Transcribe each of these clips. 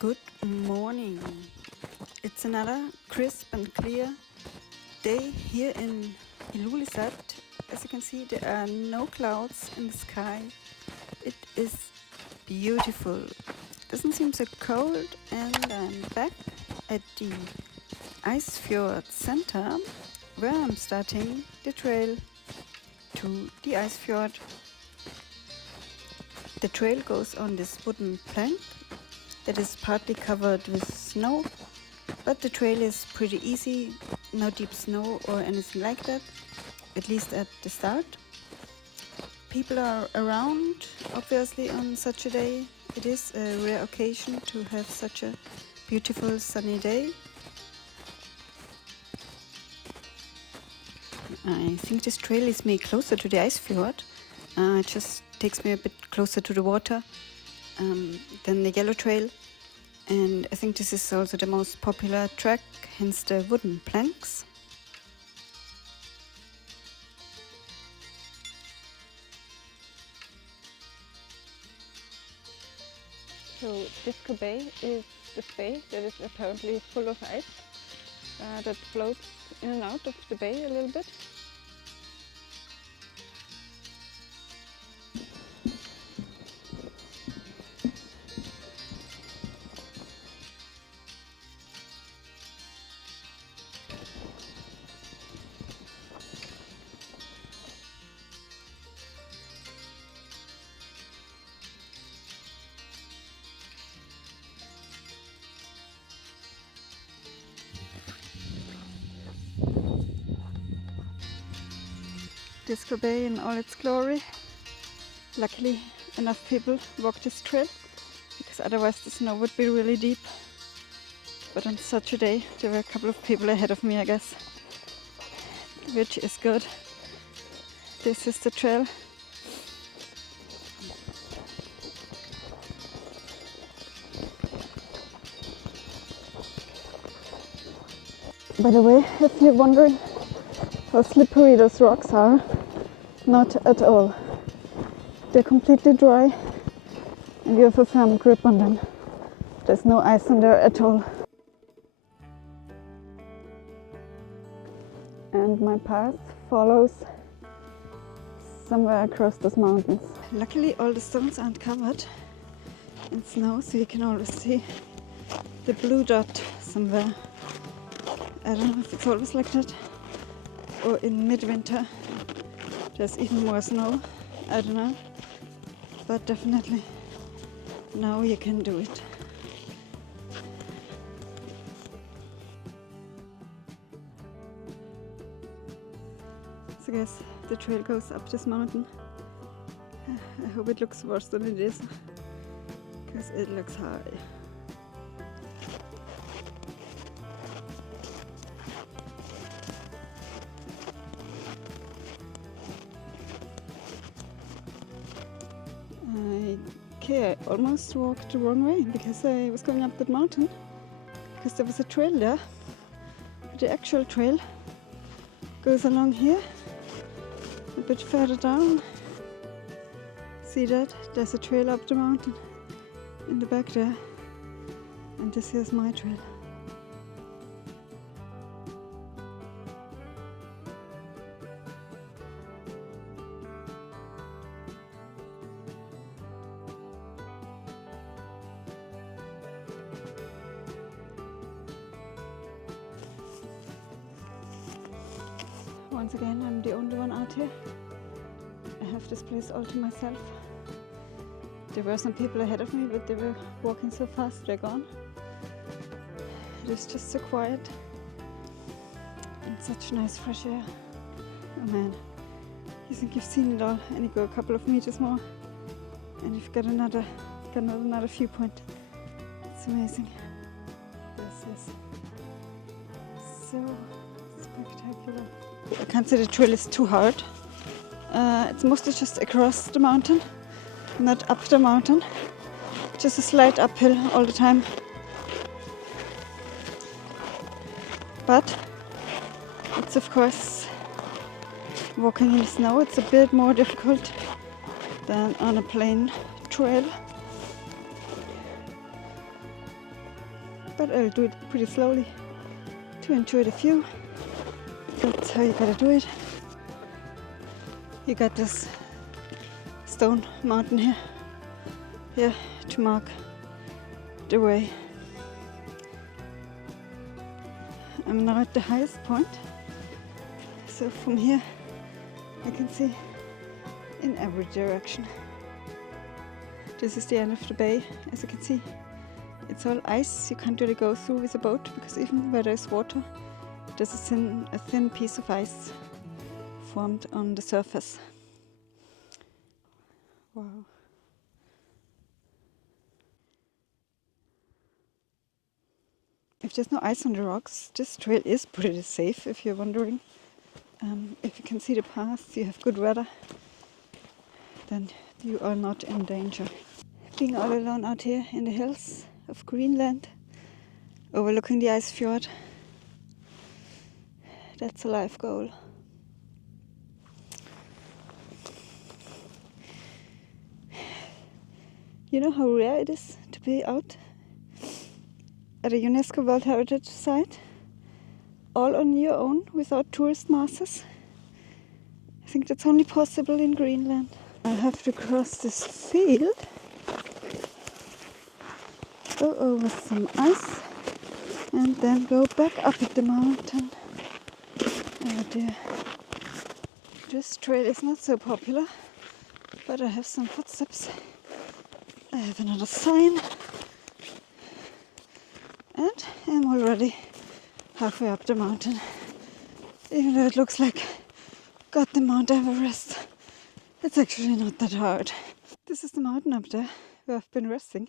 Good morning. It's another crisp and clear day here in Ilulissat. As you can see, there are no clouds in the sky. It is beautiful. Doesn't seem so cold, and I'm back at the Icefjord center where I'm starting the trail to the Icefjord. The trail goes on this wooden plank that is partly covered with snow, but the trail is pretty easy, no deep snow or anything like that, at least at the start. People are around, obviously, on such a day. It is a rare occasion to have such a beautiful sunny day. I think this trail is made closer to the Icefjord. It just takes me a bit closer to the water than the yellow trail, and I think this is also the most popular track, hence the wooden planks. So Disko Bay is this bay that is apparently full of ice that floats in and out of the bay a little bit. Disko Bay in all its glory. Luckily enough people walk this trail, because otherwise the snow would be really deep. But on such a day there were a couple of people ahead of me, I guess, which is good. This is the trail. By the way, if you're wondering how slippery those rocks are, not at all. They're completely dry and you have a firm grip on them. There's no ice on there at all. And my path follows somewhere across those mountains. Luckily all the stones aren't covered in snow, so you can always see the blue dot somewhere. I don't know if it's always like that, or in midwinter there's even more snow. I don't know, but definitely now you can do it. So guys, the trail goes up this mountain. I hope it looks worse than it is, because it looks high. Okay, I almost walked the wrong way because I was going up that mountain, because there was a trail there. The actual trail goes along here, a bit further down. See that? There's a trail up the mountain in the back there, and this here's my trail. Once again, I'm the only one out here. I have this place all to myself. There were some people ahead of me, but they were walking so fast they're gone. It is just so quiet and such nice fresh air. Oh man, you think you've seen it all, and you go a couple of meters more and you've got another viewpoint. It's amazing. This is so spectacular. I can't say the trail is too hard. It's mostly just across the mountain, not up the mountain. Just a slight uphill all the time. But it's of course, walking in the snow, it's a bit more difficult than on a plain trail. but I'll do it pretty slowly to enjoy the view. That's how you gotta do it. You got this stone mountain here to mark the way. I'm now at the highest point, so from here I can see in every direction. This is the end of the bay. As you can see, it's all ice. You can't really go through with a boat because even where there's water, there's a thin piece of ice formed on the surface. Wow. If there's no ice on the rocks, this trail is pretty safe if you're wondering. If you can see the path, you have good weather, then you are not in danger. Being all alone out here in the hills of Greenland, overlooking the ice fjord, that's a life goal. You know how rare it is to be out at a UNESCO World Heritage Site, all on your own without tourist masses? I think that's only possible in Greenland. I have to cross this field, go over some ice, and then go back up the mountain. Oh dear. This trail is not so popular, but I have some footsteps. I have another sign, and I'm already halfway up the mountain. Even though it looks like got the Mount Everest, it's actually not that hard. This is the mountain up there where I've been resting.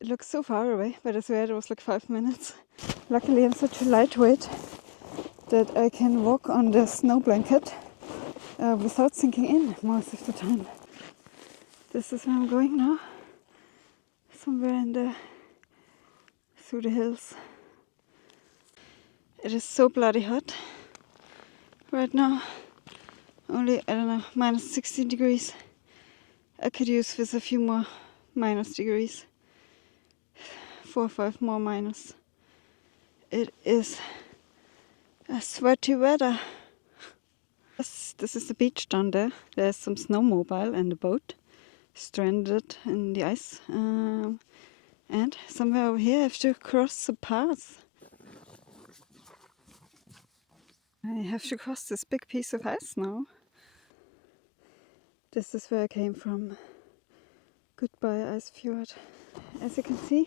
It looks so far away, but I swear it was like 5 minutes. Luckily I'm such a lightweight that I can walk on the snow blanket without sinking in most of the time. This is where I'm going now. Somewhere through the hills. It is so bloody hot right now. Only, I don't know, minus 16 degrees. I could use with a few more minus degrees. 4 or 5 more minus. It is a sweaty weather. This is the beach down there. There's some snowmobile and a boat stranded in the ice. And somewhere over here I have to cross a path. I have to cross this big piece of ice now. This is where I came from. Goodbye Icefjord. As you can see,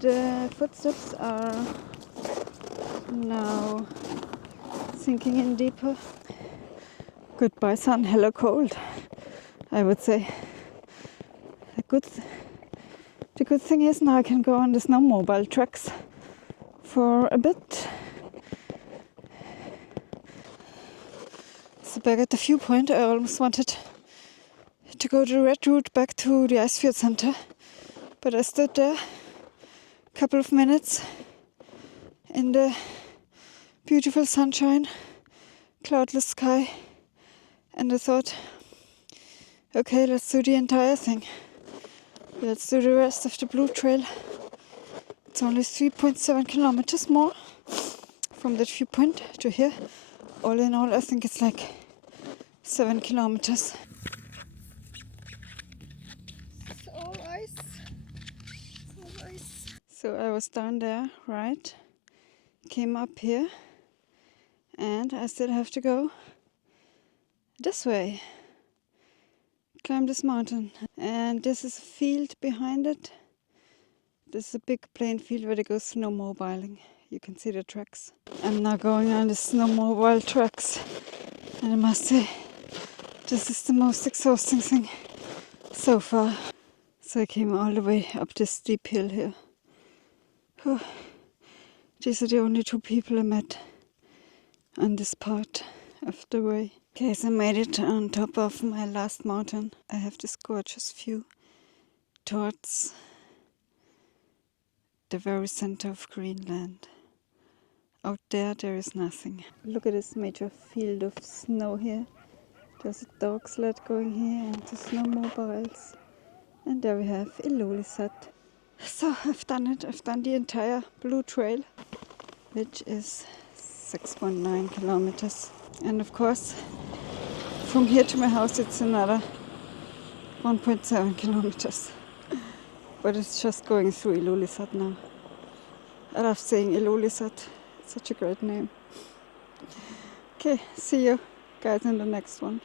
the footsteps are now sinking in deeper. Goodbye sun, hello cold, I would say. The good thing is now I can go on the snowmobile tracks for a bit. So back at the viewpoint, I almost wanted to go the red route back to the Icefjord Center, but I stood there a couple of minutes in the beautiful sunshine, cloudless sky, and I thought, okay, let's do the entire thing. Let's do the rest of the Blue Trail. It's only 3.7 kilometers more from that viewpoint to here. All in all, I think it's like 7 kilometers. It's all ice. It's all ice. So I was down there, right? Came up here, and I still have to go this way. Climb this mountain. And this is a field behind it. This is a big plain field where they go snowmobiling. You can see the tracks. I'm now going on the snowmobile tracks, and I must say, this is the most exhausting thing so far. So I came all the way up this steep hill here. Oh, these are the only 2 people I met on this part of the way. Okay, so I made it on top of my last mountain. I have this gorgeous view towards the very center of Greenland. Out there is nothing. Look at this major field of snow here. There's a dog sled going here and the snowmobiles. And there we have Ilulissat. So I've done it. I've done the entire Blue Trail, which is 6.9 kilometers. And of course, from here to my house, it's another 1.7 kilometers. But it's just going through Ilulissat now. I love saying Ilulissat. It's such a great name. Okay, see you guys in the next one.